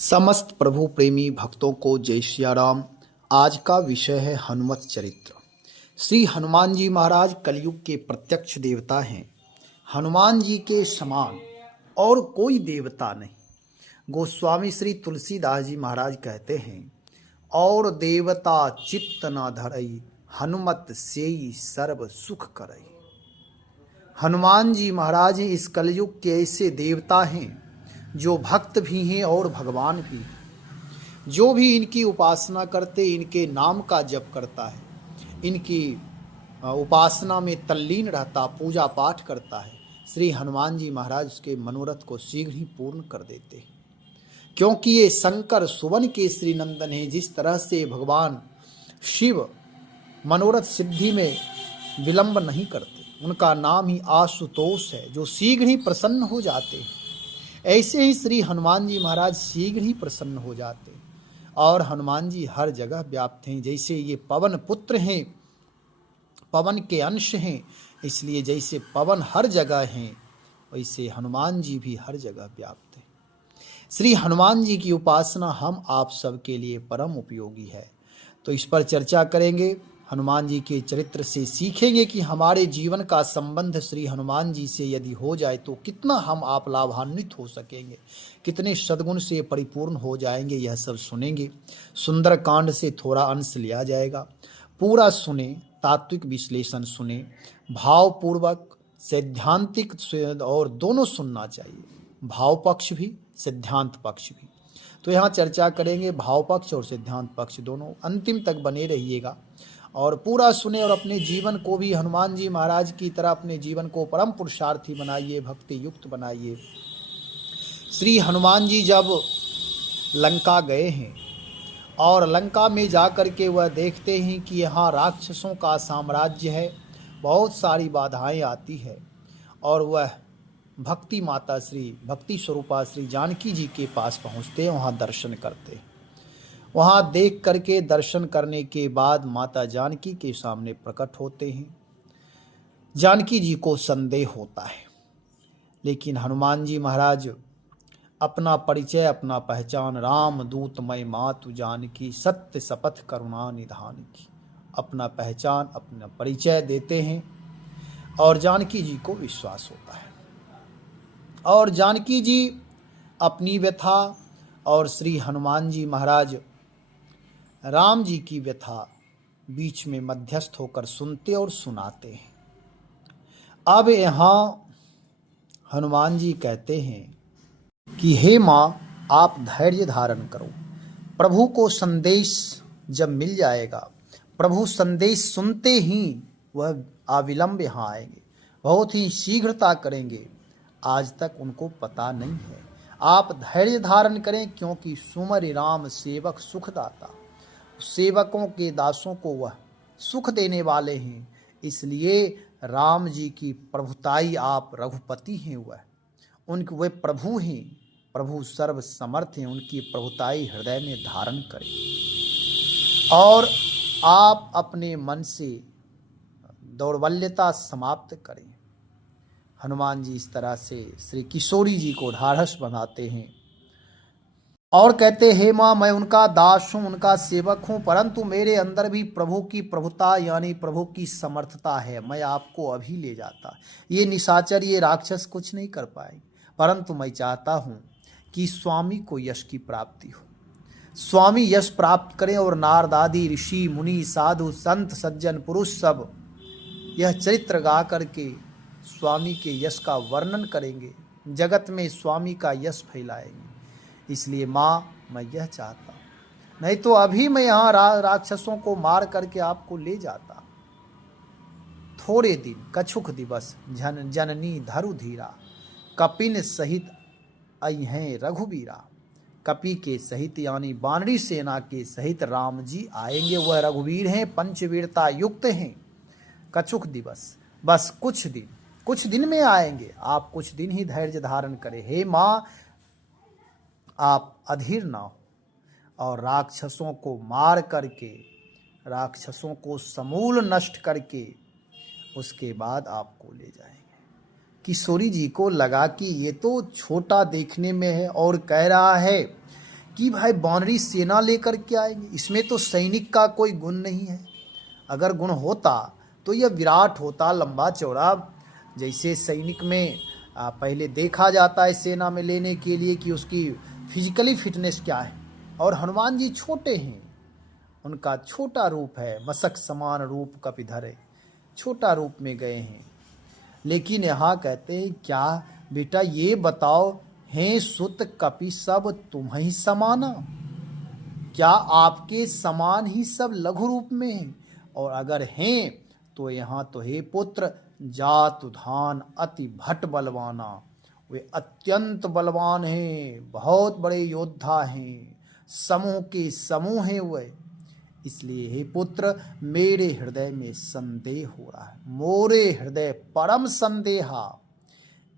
समस्त प्रभु प्रेमी भक्तों को जय सिया राम। आज का विषय है हनुमत चरित्र। श्री हनुमान जी महाराज कलयुग के प्रत्यक्ष देवता हैं। हनुमान जी के समान और कोई देवता नहीं। गोस्वामी श्री तुलसीदास जी महाराज कहते हैं, और देवता चित्त न धरई, हनुमत सेई सर्व सुख करई। हनुमान जी महाराज इस कलयुग के ऐसे देवता हैं जो भक्त भी हैं और भगवान भी हैं। जो भी इनकी उपासना करते, इनके नाम का जप करता है, इनकी उपासना में तल्लीन रहता, पूजा पाठ करता है, श्री हनुमान जी महाराज उसके मनोरथ को शीघ्र ही पूर्ण कर देते हैं। क्योंकि ये शंकर सुवन के श्री नंदन हैं। जिस तरह से भगवान शिव मनोरथ सिद्धि में विलंब नहीं करते, उनका नाम ही आशुतोष है, जो शीघ्र ही प्रसन्न हो जाते हैं। ऐसे ही श्री हनुमान जी महाराज शीघ्र ही प्रसन्न हो जाते हैं। और हनुमान जी हर जगह व्याप्त हैं। जैसे ये पवन पुत्र हैं, पवन के अंश हैं, इसलिए जैसे पवन हर जगह हैं, वैसे हनुमान जी भी हर जगह व्याप्त हैं। श्री हनुमान जी की उपासना हम आप सब के लिए परम उपयोगी है। तो इस पर चर्चा करेंगे। हनुमान जी के चरित्र से सीखेंगे कि हमारे जीवन का संबंध श्री हनुमान जी से यदि हो जाए तो कितना हम आप लाभान्वित हो सकेंगे, कितने सद्गुण से परिपूर्ण हो जाएंगे, यह सब सुनेंगे। सुंदर कांड से थोड़ा अंश लिया जाएगा। पूरा सुने, तात्विक विश्लेषण सुने, भावपूर्वक सैद्धांतिक और दोनों सुनना चाहिए, भाव पक्ष भी सिद्धांत पक्ष भी। तो यहाँ चर्चा करेंगे भाव पक्ष और सिद्धांत पक्ष दोनों। अंतिम तक बने रहिएगा और पूरा सुने और अपने जीवन को भी हनुमान जी महाराज की तरह अपने जीवन को परम पुरुषार्थी बनाइए, भक्ति युक्त बनाइए। श्री हनुमान जी जब लंका गए हैं और लंका में जाकर के वह देखते हैं कि यहाँ राक्षसों का साम्राज्य है, बहुत सारी बाधाएं आती है, और वह भक्ति माता श्री भक्ति स्वरूपा श्री जानकी जी के पास पहुँचते हैं, वहाँ दर्शन करते हैं। वहाँ देख करके दर्शन करने के बाद माता जानकी के सामने प्रकट होते हैं। जानकी जी को संदेह होता है, लेकिन हनुमान जी महाराज अपना परिचय, अपना पहचान, राम दूत मय मातु जानकी, सत्य शपथ करुणा निधान की, अपना पहचान, अपना परिचय देते हैं और जानकी जी को विश्वास होता है। और जानकी जी अपनी व्यथा और श्री हनुमान जी महाराज राम जी की व्यथा बीच में मध्यस्थ होकर सुनते और सुनाते हैं। अब यहाँ हनुमान जी कहते हैं कि हे माँ, आप धैर्य धारण करो। प्रभु को संदेश जब मिल जाएगा, प्रभु संदेश सुनते ही वह अविलंब यहाँ आएंगे, बहुत ही शीघ्रता करेंगे। आज तक उनको पता नहीं है। आप धैर्य धारण करें, क्योंकि सुमरि राम सेवक सुखदाता, सेवकों के दासों को वह सुख देने वाले हैं। इसलिए राम जी की प्रभुताई, आप रघुपति हैं, वे प्रभु हैं, प्रभु सर्व समर्थ हैं। उनकी प्रभुताई हृदय में धारण करें और आप अपने मन से दौर्बल्यता समाप्त करें। हनुमान जी इस तरह से श्री किशोरी जी को ढाढ़स बनाते हैं और कहते, हे माँ, मैं उनका दास हूँ, उनका सेवक हूँ, परंतु मेरे अंदर भी प्रभु की प्रभुता यानी प्रभु की समर्थता है। मैं आपको अभी ले जाता। ये निशाचर, ये राक्षस कुछ नहीं कर पाएंगे, परंतु मैं चाहता हूँ कि स्वामी को यश की प्राप्ति हो, स्वामी यश प्राप्त करें और नारद आदि ऋषि मुनि साधु संत सज्जन पुरुष सब यह चरित्र गा करके स्वामी के यश का वर्णन करेंगे, जगत में स्वामी का यश फैलाएंगे। इसलिए माँ, मैं यह चाहता, नहीं तो अभी मैं यहाँ राक्षसों को मार करके आपको ले जाता। थोड़े दिन कछुक दिवस जननी धरु धीरा, कपिन सहित अइहें रघुबीरा। कपि के सहित यानी वानरी सेना के सहित राम जी आएंगे। वह रघुवीर हैं, पंचवीरता युक्त हैं। कछुक दिवस, बस कुछ दिन में आएंगे। आप कुछ दिन ही धैर्य धारण करें। हे माँ, आप अधीर ना हो और राक्षसों को मार करके, राक्षसों को समूल नष्ट करके उसके बाद आपको ले जाएंगे। किशोरी जी को लगा कि ये तो छोटा देखने में है और कह रहा है कि भाई वानरी सेना लेकर के आएंगे, इसमें तो सैनिक का कोई गुण नहीं है। अगर गुण होता तो यह विराट होता, लंबा चौड़ा, जैसे सैनिक में पहले देखा जाता है सेना में लेने के लिए कि उसकी फिजिकली फिटनेस क्या है। और हनुमान जी छोटे हैं, उनका छोटा रूप है, मशक समान रूप कपिधर है, छोटा रूप में गए हैं। लेकिन यहाँ कहते हैं क्या बेटा ये बताओ, हैं सुत कपि सब तुम्हीं समाना, क्या आपके समान ही सब लघु रूप में हैं? और अगर हैं तो यहाँ तो हे पुत्र जात उधान अति भट बलवाना, वे अत्यंत बलवान हैं, बहुत बड़े योद्धा हैं, समूह के समूह हैं वे। इसलिए हे पुत्र मेरे हृदय में संदेह हो रहा है, मोरे हृदय परम संदेहा।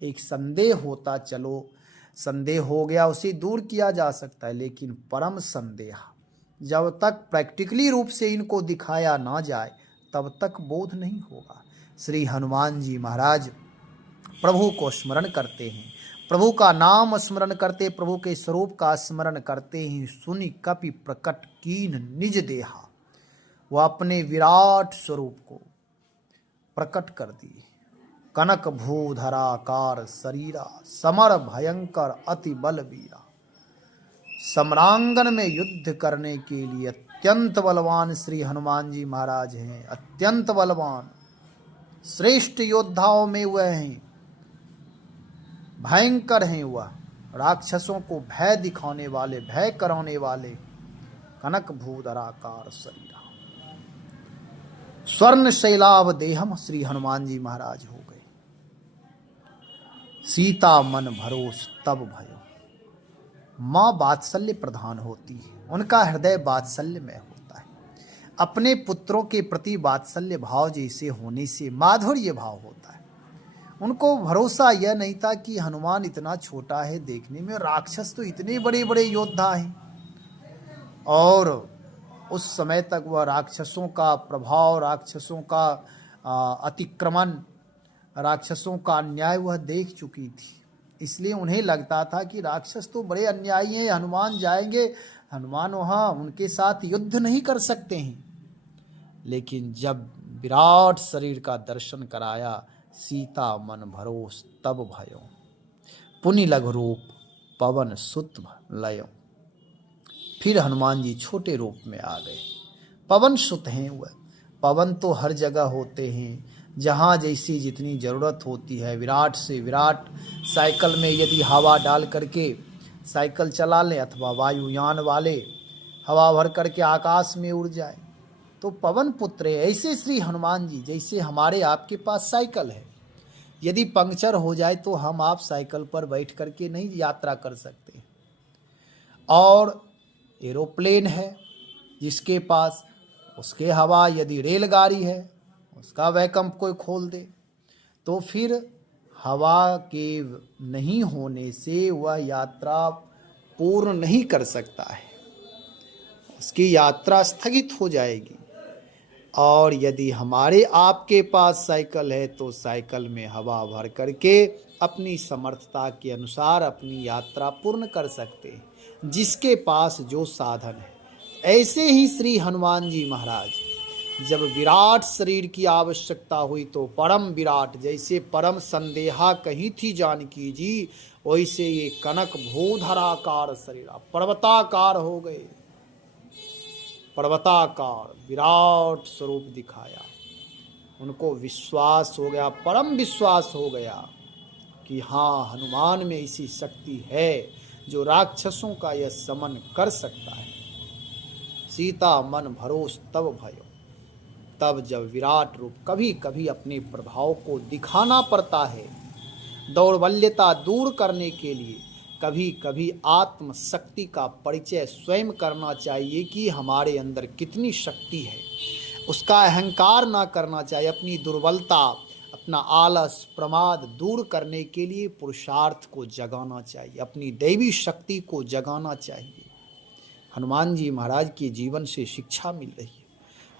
एक संदेह होता, चलो संदेह हो गया उसे दूर किया जा सकता है, लेकिन परम संदेह जब तक प्रैक्टिकली रूप से इनको दिखाया ना जाए तब तक बोध नहीं होगा। श्री हनुमान जी महाराज प्रभु को स्मरण करते हैं, प्रभु का नाम स्मरण करते, प्रभु के स्वरूप का स्मरण करते हैं। सुनि कपि प्रकट कीन निज देहा, वो अपने विराट स्वरूप को प्रकट कर दिए। कनक भूधराकार शरीरा, समर भयंकर अति बलबीरा। सम्रांगन में युद्ध करने के लिए अत्यंत बलवान श्री हनुमान जी महाराज हैं, अत्यंत बलवान, श्रेष्ठ योद्धाओं में वह हैं, भयंकर हैं वह, राक्षसों को भय दिखाने वाले, भय कराने वाले। कनक भूधराकार शरीरा, स्वर्ण शैलाभ देहम श्री हनुमान जी महाराज हो गए। सीता मन भरोस तब भयो, माँ वात्सल्य प्रधान होती है, उनका हृदय वात्सल्य में होता है। अपने पुत्रों के प्रति वात्सल्य भाव जैसे होने से माधुर्य भाव होता है। उनको भरोसा यह नहीं था कि हनुमान इतना छोटा है देखने में, राक्षस तो इतने बड़े बड़े योद्धा हैं। और उस समय तक वह राक्षसों का प्रभाव, राक्षसों का अतिक्रमण, राक्षसों का अन्याय वह देख चुकी थी। इसलिए उन्हें लगता था कि राक्षस तो बड़े अन्यायी हैं, हनुमान जाएंगे, हनुमान वहाँ उनके साथ युद्ध नहीं कर सकते हैं। लेकिन जब विराट शरीर का दर्शन कराया, सीता मन भरोस तब भयो, पुनि लघु रूप पवन सुत लयो। फिर हनुमान जी छोटे रूप में आ गए। पवन सुत हैं वह, पवन तो हर जगह होते हैं, जहाँ जैसी जितनी ज़रूरत होती है। विराट से विराट साइकिल में यदि हवा डाल करके साइकिल चला लें, अथवा वायुयान वाले हवा भर करके आकाश में उड़ जाए, तो पवन पुत्र है। ऐसे श्री हनुमान जी, जैसे हमारे आपके पास साइकिल है, यदि पंक्चर हो जाए तो हम आप साइकिल पर बैठ करके नहीं यात्रा कर सकते। और एरोप्लेन है जिसके पास, उसके हवा, यदि रेलगाड़ी है उसका वैकम कोई खोल दे तो फिर हवा के नहीं होने से वह यात्रा पूर्ण नहीं कर सकता है, उसकी यात्रा स्थगित हो जाएगी। और यदि हमारे आपके पास साइकिल है तो साइकिल में हवा भर करके अपनी समर्थता के अनुसार अपनी यात्रा पूर्ण कर सकते हैं, जिसके पास जो साधन है। ऐसे ही श्री हनुमान जी महाराज जब विराट शरीर की आवश्यकता हुई तो परम विराट, जैसे परम संदेहा कही थी जानकी जी, वैसे ये कनक भूधराकार शरीर पर्वताकार हो गए। पर्वताकार विराट स्वरूप दिखाया, उनको विश्वास हो गया, परम विश्वास हो गया कि हाँ, हनुमान में ऐसी शक्ति है जो राक्षसों का यह समन कर सकता है। सीता मन भरोस तब भयो, तब जब विराट रूप कभी कभी अपने प्रभाव को दिखाना पड़ता है, दौर्बल्यता दूर करने के लिए कभी कभी आत्मशक्ति का परिचय स्वयं करना चाहिए कि हमारे अंदर कितनी शक्ति है। उसका अहंकार ना करना चाहिए, अपनी दुर्बलता, अपना आलस, प्रमाद दूर करने के लिए पुरुषार्थ को जगाना चाहिए, अपनी दैवी शक्ति को जगाना चाहिए। हनुमान जी महाराज के जीवन से शिक्षा मिल रही है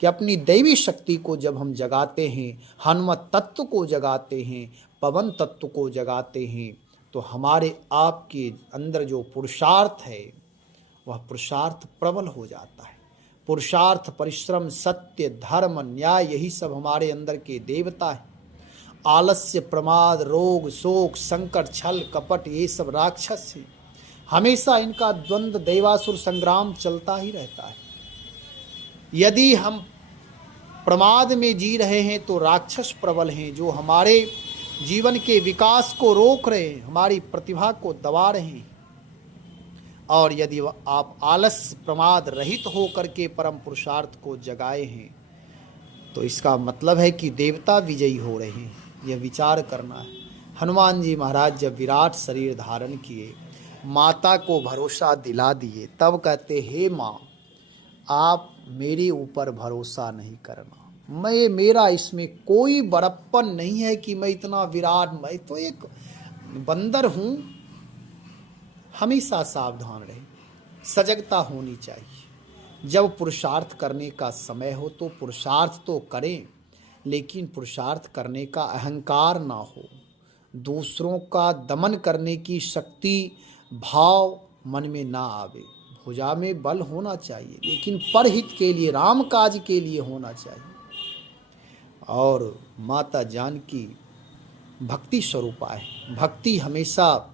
कि अपनी दैवी शक्ति को जब हम जगाते हैं, हनुमत तत्व को जगाते हैं, पवन तत्व को जगाते हैं, तो हमारे आपके अंदर जो पुरुषार्थ है वह पुरुषार्थ प्रबल हो जाता है। पुरुषार्थ, परिश्रम, सत्य, धर्म, न्याय, यही सब हमारे अंदर के देवता हैं। आलस्य, प्रमाद, रोग, शोक, संकट, छल, कपट, ये सब राक्षस हैं। हमेशा इनका द्वंद्व, दैवासुर संग्राम चलता ही रहता है। यदि हम प्रमाद में जी रहे हैं तो राक्षस प्रबल हैं, जो हमारे जीवन के विकास को रोक रहे हैं, हमारी प्रतिभा को दबा रहे हैं। और यदि आप आलस्य, प्रमाद रहित होकर के परम पुरुषार्थ को जगाए हैं तो इसका मतलब है कि देवता विजयी हो रहे हैं। यह विचार करना है। हनुमान जी महाराज जब विराट शरीर धारण किए, माता को भरोसा दिला दिए, तब कहते, हे माँ, आप मेरे ऊपर भरोसा नहीं करना, मेरा इसमें कोई बड़प्पन नहीं है कि मैं इतना विराट, मैं तो एक बंदर हूँ। हमेशा सावधान रहे, सजगता होनी चाहिए। जब पुरुषार्थ करने का समय हो तो पुरुषार्थ तो करें, लेकिन पुरुषार्थ करने का अहंकार ना हो, दूसरों का दमन करने की शक्ति, भाव मन में ना आवे। भुजा में बल होना चाहिए, लेकिन परहित के लिए, राम काज के लिए होना चाहिए। और माता जानकी भक्ति स्वरूपा है। भक्ति हमेशा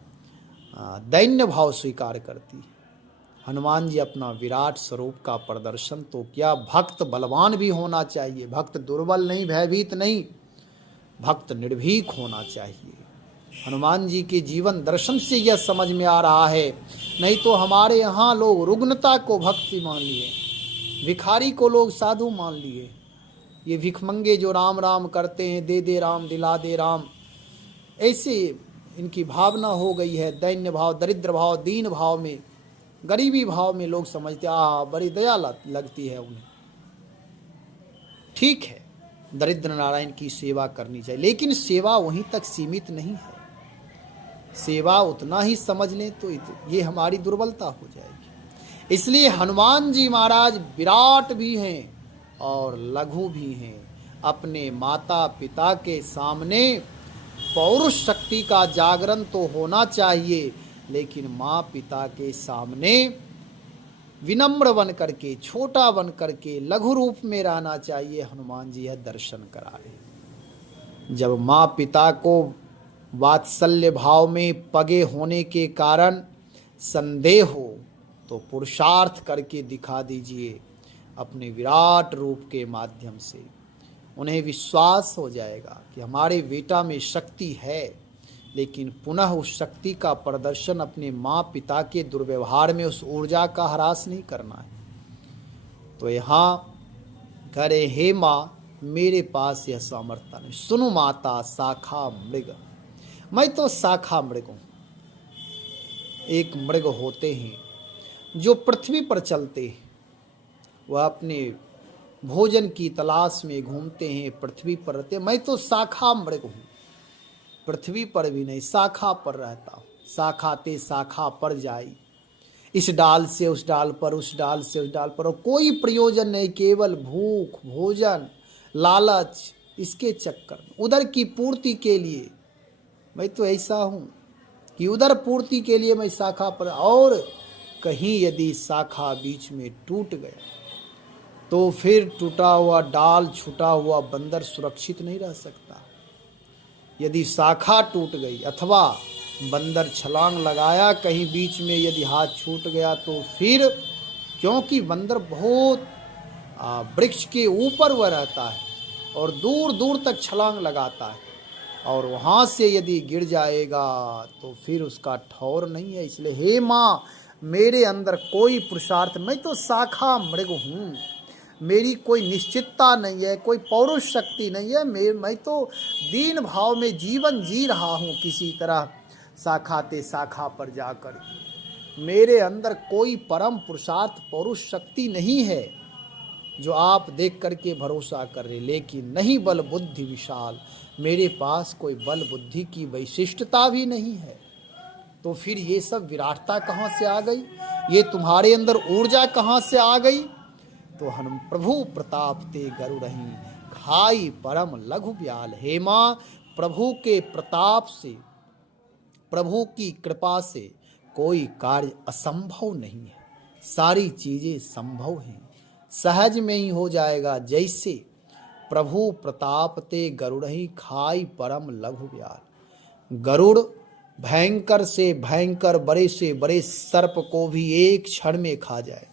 दैन्य भाव स्वीकार करती है। हनुमान जी अपना विराट स्वरूप का प्रदर्शन तो किया। भक्त बलवान भी होना चाहिए, भक्त दुर्बल नहीं, भयभीत नहीं, भक्त निर्भीक होना चाहिए। हनुमान जी के जीवन दर्शन से यह समझ में आ रहा है। नहीं तो हमारे यहाँ लोग रुग्णता को भक्ति मान लिए, भिखारी को लोग साधु मान लिए। ये भिखमंगे जो राम राम करते हैं, दे दे राम, दिला दे राम, ऐसे इनकी भावना हो गई है। दैन्य भाव, दरिद्र भाव, दीन भाव में, गरीबी भाव में लोग समझते बड़ी दया लगती है उन्हें। ठीक है, दरिद्र नारायण की सेवा करनी चाहिए, लेकिन सेवा वहीं तक सीमित नहीं है। सेवा उतना ही समझ लें तो ये हमारी दुर्बलता हो जाएगी। इसलिए हनुमान जी महाराज विराट भी हैं और लघु भी हैं। अपने माता पिता के सामने पौरुष शक्ति का जागरण तो होना चाहिए, लेकिन माँ पिता के सामने विनम्र बन करके, छोटा बन करके, लघु रूप में रहना चाहिए। हनुमान जी यह दर्शन करा रहे। जब माँ पिता को वात्सल्य भाव में पगे होने के कारण संदेह हो तो पुरुषार्थ करके दिखा दीजिए अपने विराट रूप के माध्यम से। उन्हें विश्वास हो जाएगा कि हमारे बेटा में शक्ति है, लेकिन पुनः उस शक्ति का प्रदर्शन अपने माँ पिता के दुर्व्यवहार में उस ऊर्जा का ह्रास नहीं करना है। तो यहाँ करे, हे माँ, मेरे पास यह सामर्थ्य नहीं। सुनो माता, शाखा मृग, मैं तो शाखा मृग हूँ। एक मृग होते हैं जो पृथ्वी पर चलते हैं, वह अपने भोजन की तलाश में घूमते हैं, पृथ्वी पर रहते हैं। मैं तो शाखा मृग हूँ, पृथ्वी पर भी नहीं, शाखा पर रहता हूँ। शाखा ते शाखा पर जाई, इस डाल से उस डाल पर, उस डाल से उस डाल पर, और कोई प्रयोजन नहीं, केवल भूख, भोजन, लालच, इसके चक्कर में, उधर की पूर्ति के लिए। मैं तो ऐसा हूँ कि उधर पूर्ति के लिए मैं शाखा पर, और कहीं यदि शाखा बीच में टूट गया तो फिर टूटा हुआ डाल, छूटा हुआ बंदर सुरक्षित नहीं रह सकता। यदि शाखा टूट गई अथवा बंदर छलांग लगाया कहीं बीच में, यदि हाथ छूट गया तो फिर, क्योंकि बंदर बहुत वृक्ष के ऊपर वह रहता है और दूर दूर तक छलांग लगाता है, और वहाँ से यदि गिर जाएगा तो फिर उसका ठौर नहीं है। इसलिए हे माँ, मेरे अंदर कोई पुरुषार्थ, मैं तो शाखा मृग हूँ, मेरी कोई निश्चितता नहीं है, कोई पौरुष शक्ति नहीं है। मैं तो दीन भाव में जीवन जी रहा हूँ किसी तरह, शाखा ते शाखा पर जाकर। मेरे अंदर कोई परम पुरुषार्थ, पौरुष शक्ति नहीं है जो आप देख करके भरोसा कर रहे। लेकिन नहीं बल बुद्धि विशाल, मेरे पास कोई बल बुद्धि की वैशिष्टता भी नहीं है। तो फिर ये सब विराटता कहाँ से आ गई? ये तुम्हारे अंदर ऊर्जा कहाँ से आ गई? तो हम प्रभु प्रताप ते गरु रही, खाई परम लघु ब्याल। हे माँ, प्रभु के प्रताप से, प्रभु की कृपा से कोई कार्य असंभव नहीं है। सारी चीजें संभव हैं, सहज में ही हो जाएगा। जैसे प्रभु प्रताप ते गरुड़हि खाई परम लघु ब्याल। गरुड़ भयंकर से भयंकर, बड़े से बड़े सर्प को भी एक क्षण में खा जाए,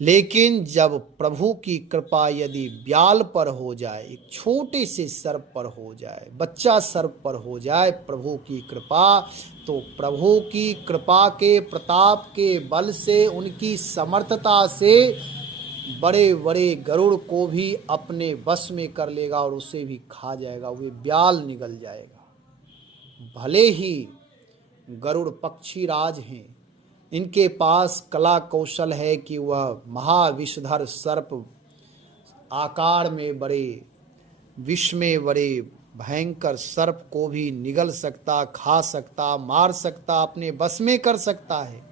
लेकिन जब प्रभु की कृपा यदि ब्याल पर हो जाए, एक छोटे से सर्प पर हो जाए, बच्चा सर्प पर हो जाए प्रभु की कृपा, तो प्रभु की कृपा के प्रताप के बल से, उनकी समर्थता से बड़े बड़े गरुड़ को भी अपने बस में कर लेगा और उसे भी खा जाएगा, वे ब्याल निगल जाएगा। भले ही गरुड़ पक्षी राज हैं, इनके पास कला कौशल है कि वह महाविषधर सर्प, आकार में बड़े, विष में बड़े भयंकर सर्प को भी निगल सकता, खा सकता, मार सकता, अपने बस में कर सकता है।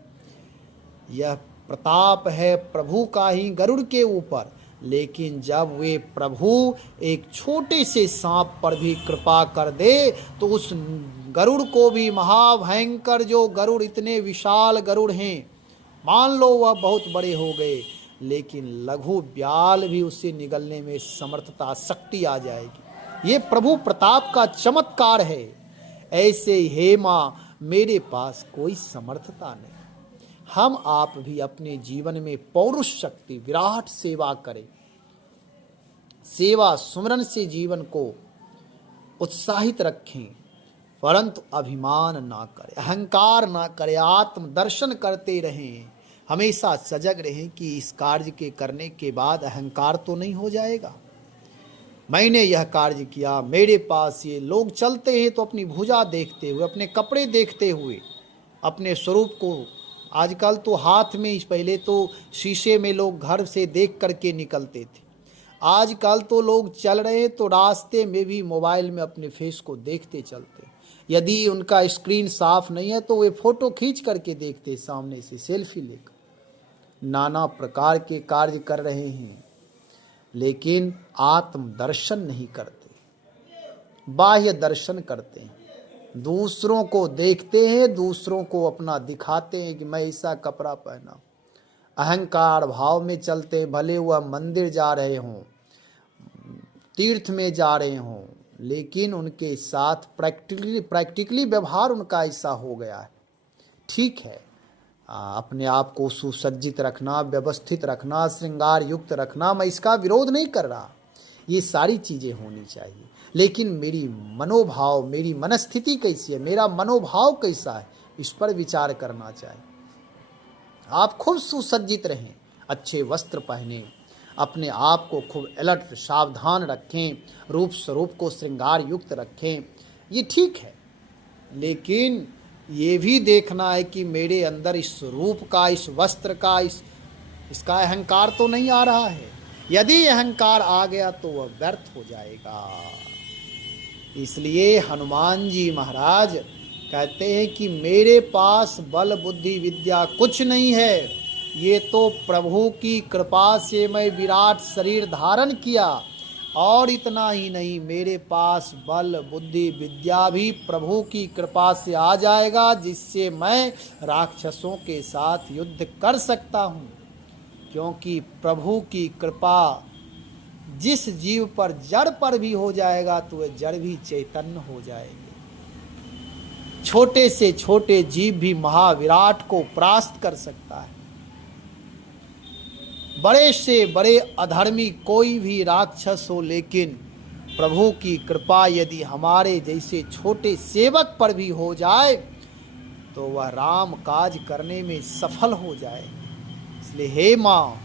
यह प्रताप है प्रभु का ही गरुड़ के ऊपर। लेकिन जब वे प्रभु एक छोटे से सांप पर भी कृपा कर दे, तो उस गरुड़ को भी, महाभयंकर जो गरुड़, इतने विशाल गरुड़ हैं, मान लो वह बहुत बड़े हो गए, लेकिन लघु ब्याल भी उससे निगलने में समर्थता, शक्ति आ जाएगी। ये प्रभु प्रताप का चमत्कार है। ऐसे हे माँ, मेरे पास कोई समर्थता नहीं। हम आप भी अपने जीवन में पौरुष शक्ति, विराट सेवा करें। सेवा सुमरन से जीवन को उत्साहित रखें, परंतु अभिमान ना करें, अहंकार ना करें, आत्मदर्शन करते रहें। हमेशा सजग रहें कि इस कार्य के करने के बाद अहंकार तो नहीं हो जाएगा। मैंने यह कार्य किया, मेरे पास ये लोग चलते हैं तो अपनी भुजा देखते हुए, अपने कपड़े देखते हुए, अपने स्वरूप को, आजकल तो हाथ में, पहले तो शीशे में लोग घर से देख करके निकलते थे, आजकल तो लोग चल रहे तो रास्ते में भी मोबाइल में अपने फेस को देखते चलते। यदि उनका स्क्रीन साफ नहीं है तो वे फोटो खींच करके देखते, सामने से सेल्फी लेकर। नाना प्रकार के कार्य कर रहे हैं, लेकिन आत्मदर्शन नहीं करते, बाह्य दर्शन करते हैं। दूसरों को देखते हैं, दूसरों को अपना दिखाते हैं कि मैं ऐसा कपड़ा पहना, अहंकार भाव में चलते। भले वह मंदिर जा रहे हों, तीर्थ में जा रहे हों, लेकिन उनके साथ प्रैक्टिकली व्यवहार उनका ऐसा हो गया है। ठीक है, अपने आप को सुसज्जित रखना, व्यवस्थित रखना, श्रृंगार युक्त रखना, मैं इसका विरोध नहीं कर रहा, ये सारी चीज़ें होनी चाहिए। लेकिन मेरी मनोभाव, मेरी मनस्थिति कैसी है, मेरा मनोभाव कैसा है, इस पर विचार करना चाहिए। आप खूब सुसज्जित रहें, अच्छे वस्त्र पहने, अपने आप को खूब अलर्ट, सावधान रखें, रूप स्वरूप को श्रृंगार युक्त रखें, ये ठीक है। लेकिन ये भी देखना है कि मेरे अंदर इस रूप का, इस वस्त्र का, इसका अहंकार तो नहीं आ रहा है। यदि अहंकार आ गया तो वह व्यर्थ हो जाएगा। इसलिए हनुमान जी महाराज कहते हैं कि मेरे पास बल बुद्धि विद्या कुछ नहीं है, ये तो प्रभु की कृपा से मैं विराट शरीर धारण किया, और इतना ही नहीं, मेरे पास बल बुद्धि विद्या भी प्रभु की कृपा से आ जाएगा, जिससे मैं राक्षसों के साथ युद्ध कर सकता हूँ। क्योंकि प्रभु की कृपा जिस जीव पर, जड़ पर भी हो जाएगा तो वह जड़ भी चैतन्य हो जाएंगे। छोटे से छोटे जीव भी महाविराट को परास्त कर सकता है। बड़े से बड़े अधर्मी कोई भी राक्षस हो, लेकिन प्रभु की कृपा यदि हमारे जैसे छोटे सेवक पर भी हो जाए तो वह राम काज करने में सफल हो जाए। इसलिए हे माँ,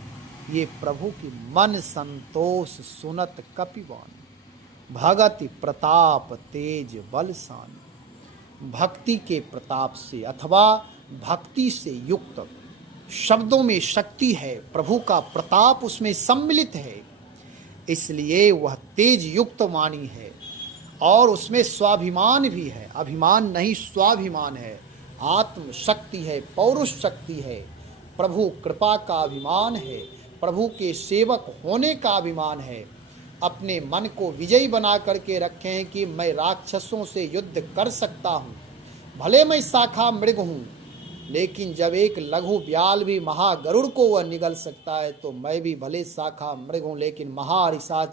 ये प्रभु की मन संतोष सुनत कपिवान, भगति प्रताप तेज बलशान। भक्ति के प्रताप से अथवा भक्ति से युक्त शब्दों में शक्ति है, प्रभु का प्रताप उसमें सम्मिलित है, इसलिए वह तेज युक्त वाणी है और उसमें स्वाभिमान भी है। अभिमान नहीं, स्वाभिमान है, आत्म शक्ति है, पौरुष शक्ति है, प्रभु कृपा का अभिमान है, प्रभु के सेवक होने का अभिमान है। अपने मन को विजयी बना करके रखें कि मैं राक्षसों से युद्ध कर सकता हूँ, भले मैं शाखा मृग हूँ, लेकिन जब एक लघु ब्याल भी महागरुड़ को वह निगल सकता है, तो मैं भी भले शाखा मृग हूँ, लेकिन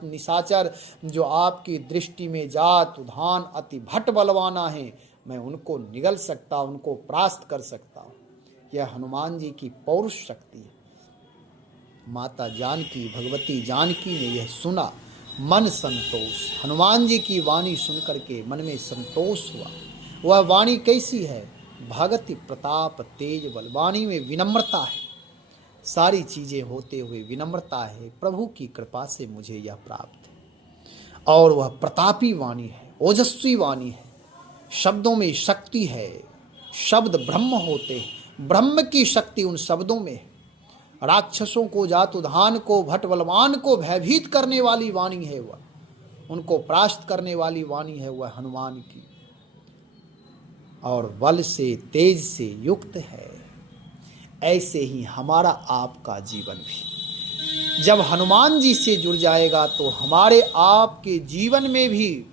निशाचर जो आपकी दृष्टि में जात उधान अति भट बलवाना है, मैं उनको निगल सकता, उनको परास्त कर सकता हूँ। यह हनुमान जी की पौरुष शक्ति है। माता जानकी, भगवती जानकी ने यह सुना, मन संतोष। हनुमान जी की वाणी सुनकर के मन में संतोष हुआ। वह वाणी कैसी है? भगति प्रताप तेज बल। वाणी में विनम्रता है, सारी चीजें होते हुए विनम्रता है। प्रभु की कृपा से मुझे यह प्राप्त है। और वह प्रतापी वाणी है, ओजस्वी वाणी है, शब्दों में शक्ति है। शब्द ब्रह्म होते हैं, ब्रह्म की शक्ति उन शब्दों में है। राक्षसों को, जातुधान को, भट बलवान को भयभीत करने वाली वाणी है वह, उनको परास्त करने वाली वाणी है वह हनुमान की, और बल से तेज से युक्त है। ऐसे ही हमारा आपका जीवन भी जब हनुमान जी से जुड़ जाएगा तो हमारे आपके जीवन में भी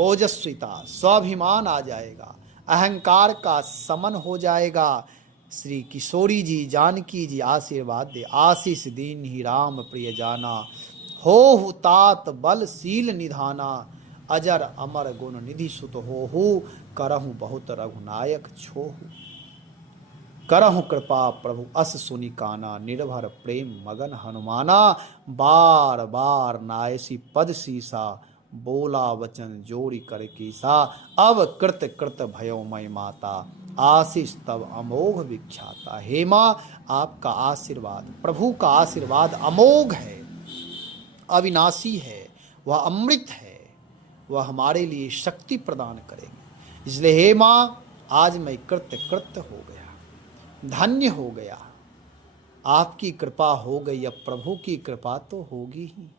ओजस्विता, स्वाभिमान आ जाएगा, अहंकार का समन हो जाएगा। श्री किशोरी जी, जानकी जी आशीर्वाद दे, आशीष दीन ही राम प्रिय जाना, हो तात बल शील निधाना, अजर अमर गुण निधि सुत हो, करहु बहुत रघुनायक छोहु। करहु कृपा प्रभु अस सुनि काना, निर्भर प्रेम मगन हनुमाना, बार बार नायसी पद सीसा, बोला वचन जोड़ी कर कीसा, अब कृत कृत भयो मय माता, आशीष तब अमोघ विख्याता। हे माँ, आपका आशीर्वाद, प्रभु का आशीर्वाद अमोघ है, अविनाशी है, वह अमृत है, वह हमारे लिए शक्ति प्रदान करेंगे। इसलिए हे माँ, आज मैं कृत्य कृत्य हो गया, धन्य हो गया, आपकी कृपा हो गई। अब प्रभु की कृपा तो होगी ही।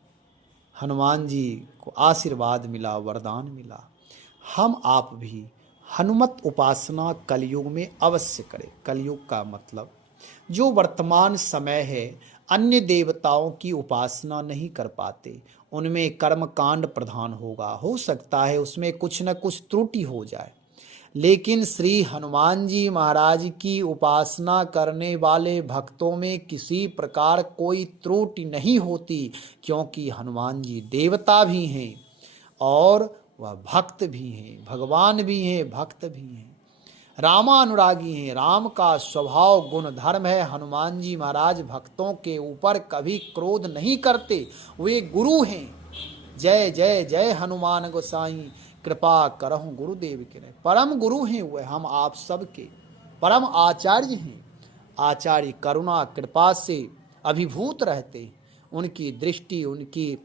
हनुमान जी को आशीर्वाद मिला, वरदान मिला। हम आप भी हनुमत उपासना कलयुग में अवश्य करें। कलयुग का मतलब जो वर्तमान समय है, अन्य देवताओं की उपासना नहीं कर पाते, उनमें कर्म कांड प्रधान होगा। हो सकता है उसमें कुछ न कुछ त्रुटि हो जाए, लेकिन श्री हनुमान जी महाराज की उपासना करने वाले भक्तों में किसी प्रकार कोई त्रुटि नहीं होती, क्योंकि हनुमान जी देवता भी हैं और वह भक्त भी हैं, भगवान भी हैं, भक्त भी हैं, रामानुरागी हैं। राम का स्वभाव गुण धर्म है। हनुमान जी महाराज भक्तों के ऊपर कभी क्रोध नहीं करते, वे गुरु हैं। जय जय जय हनुमान गोसाई, कृपा करहु गुरुदेव के। परम गुरु हैं वे, हम आप सबके परम आचार्य हैं। आचार्य करुणा कृपा से अभिभूत रहते, उनकी दृष्टि, उनकी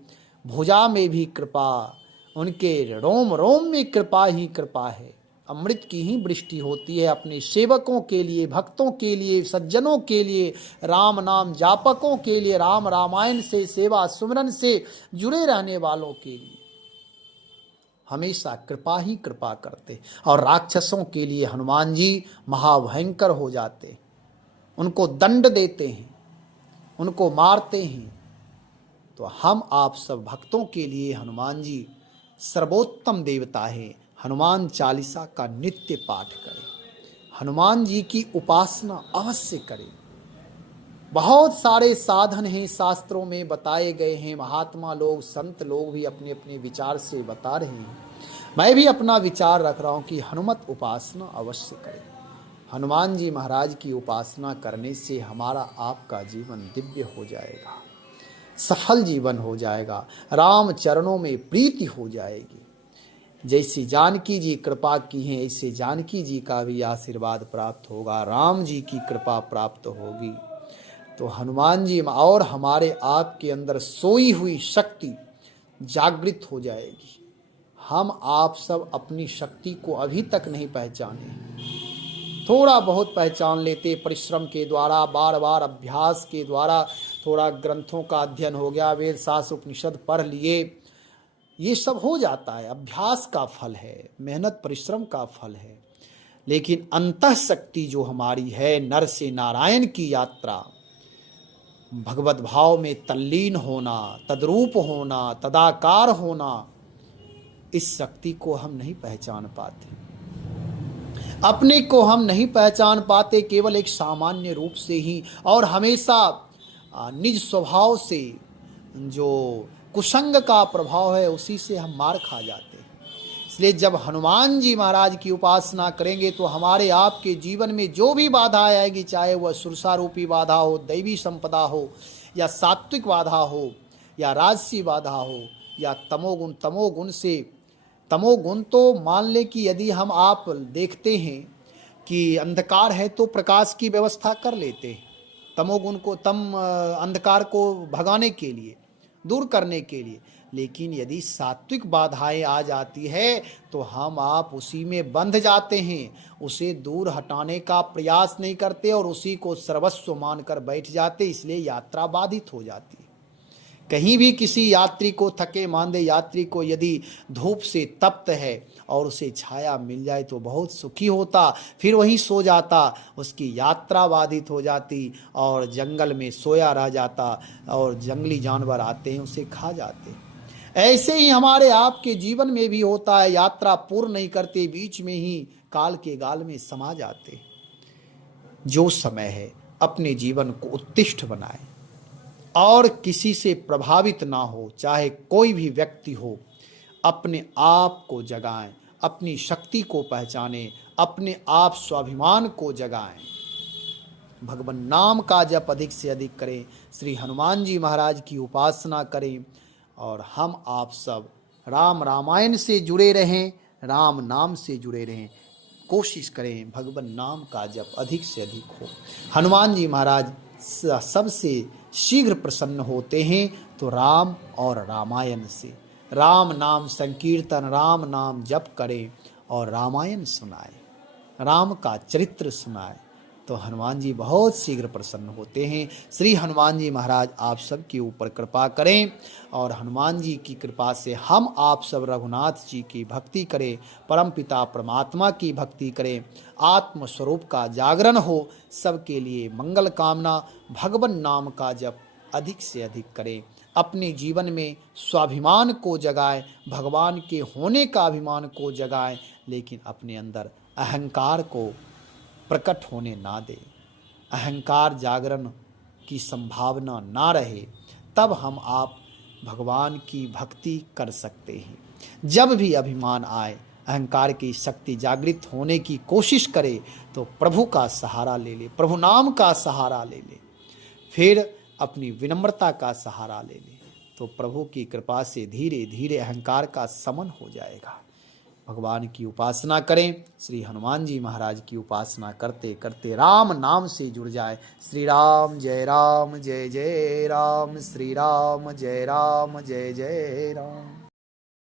भुजा में भी कृपा, उनके रोम रोम में कृपा ही कृपा है। अमृत की ही वृष्टि होती है अपने सेवकों के लिए, भक्तों के लिए, सज्जनों के लिए, राम नाम जापकों के लिए, राम रामायण से, सेवा सुमरन से जुड़े रहने वालों के लिए हमेशा कृपा ही कृपा करते। और राक्षसों के लिए हनुमान जी महाभयंकर हो जाते, उनको दंड देते हैं, उनको मारते हैं। तो हम आप सब भक्तों के लिए हनुमान जी सर्वोत्तम देवता है। हनुमान चालीसा का नित्य पाठ करें, हनुमान जी की उपासना अवश्य करें। बहुत सारे साधन हैं, शास्त्रों में बताए गए हैं, महात्मा लोग, संत लोग भी अपने अपने विचार से बता रहे हैं। मैं भी अपना विचार रख रहा हूं कि हनुमत उपासना अवश्य करें। हनुमान जी महाराज की उपासना करने से हमारा आपका जीवन दिव्य हो जाएगा, सफल जीवन हो जाएगा, राम चरणों में प्रीति हो जाएगी। जैसी जानकी जी कृपा की हैं, ऐसे जानकी जी का भी आशीर्वाद प्राप्त होगा, राम जी की कृपा प्राप्त होगी। तो हनुमान जी और हमारे आपके अंदर सोई हुई शक्ति जागृत हो जाएगी। हम आप सब अपनी शक्ति को अभी तक नहीं पहचाने, थोड़ा बहुत पहचान लेते परिश्रम के द्वारा, बार बार अभ्यास के द्वारा, थोड़ा ग्रंथों का अध्ययन हो गया, वेद शास्त्र उपनिषद पढ़ लिए, ये सब हो जाता है, अभ्यास का फल है, मेहनत परिश्रम का फल है। लेकिन अंतः शक्ति जो हमारी है, नर से नारायण की यात्रा, भगवत भाव में तल्लीन होना, तद्रूप होना, तदाकार होना, इस शक्ति को हम नहीं पहचान पाते। अपने को हम नहीं पहचान पाते केवल एक सामान्य रूप से ही, और हमेशा निज स्वभाव से जो कुसंग का प्रभाव है उसी से हम मार खा जाते हैं। इसलिए जब हनुमान जी महाराज की उपासना करेंगे तो हमारे आपके जीवन में जो भी बाधा आएगी, चाहे वह सुरसारूपी बाधा हो, दैवी संपदा हो, या सात्विक बाधा हो, या राजसी बाधा हो, या तमोगुण से, तमोगुण तो मान ले कि यदि हम आप देखते हैं कि अंधकार है तो प्रकाश की व्यवस्था कर लेते हैं, तमोगुण को, अंधकार को भगाने के लिए, दूर करने के लिए। लेकिन यदि सात्विक बाधाएं आ जाती है तो हम आप उसी में बंध जाते हैं, उसे दूर हटाने का प्रयास नहीं करते और उसी को सर्वस्व मानकर बैठ जाते, इसलिए यात्रा बाधित हो जाती है। कहीं भी किसी यात्री को, थके मांदे यात्री को यदि धूप से तप्त है और उसे छाया मिल जाए तो बहुत सुखी होता, फिर वहीं सो जाता, उसकी यात्रा बाधित हो जाती और जंगल में सोया रह जाता और जंगली जानवर आते हैं उसे खा जाते। ऐसे ही हमारे आपके जीवन में भी होता है, यात्रा पूर्ण नहीं करते, बीच में ही काल के गाल में समा जाते। जो समय है अपने जीवन को उत्तिष्ठ बनाए और किसी से प्रभावित ना हो, चाहे कोई भी व्यक्ति हो, अपने आप को जगाएं, अपनी शक्ति को पहचानें, अपने आप स्वाभिमान को जगाएं, भगवान नाम का जप अधिक से अधिक करें, श्री हनुमान जी महाराज की उपासना करें और हम आप सब रामायण से जुड़े रहें, राम नाम से जुड़े रहें। कोशिश करें भगवान नाम का जप अधिक से अधिक हो। हनुमान जी महाराज सबसे शीघ्र प्रसन्न होते हैं तो राम और रामायण से। राम नाम संकीर्तन, राम नाम जप करें और रामायण सुनाए, राम का चरित्र सुनाए तो हनुमान जी बहुत शीघ्र प्रसन्न होते हैं। श्री हनुमान जी महाराज आप सब के ऊपर कृपा करें और हनुमान जी की कृपा से हम आप सब रघुनाथ जी की भक्ति करें, परमपिता परमात्मा की भक्ति करें, आत्म स्वरूप का जागरण हो। सबके लिए मंगल कामना। भगवान नाम का जप अधिक से अधिक करें, अपने जीवन में स्वाभिमान को जगाएं, भगवान के होने का अभिमान को जगाएं, लेकिन अपने अंदर अहंकार को प्रकट होने ना दे, अहंकार जागरण की संभावना ना रहे, तब हम आप भगवान की भक्ति कर सकते हैं। जब भी अभिमान आए, अहंकार की शक्ति जागृत होने की कोशिश करे तो प्रभु का सहारा ले ले, प्रभु नाम का सहारा ले ले, फिर अपनी विनम्रता का सहारा ले ले, तो प्रभु की कृपा से धीरे धीरे अहंकार का समन हो जाएगा। भगवान की उपासना करें, श्री हनुमान जी महाराज की उपासना करते करते राम नाम से जुड़ जाए। श्री राम जय राम, जय जय राम, श्री राम जय राम, जय जय राम।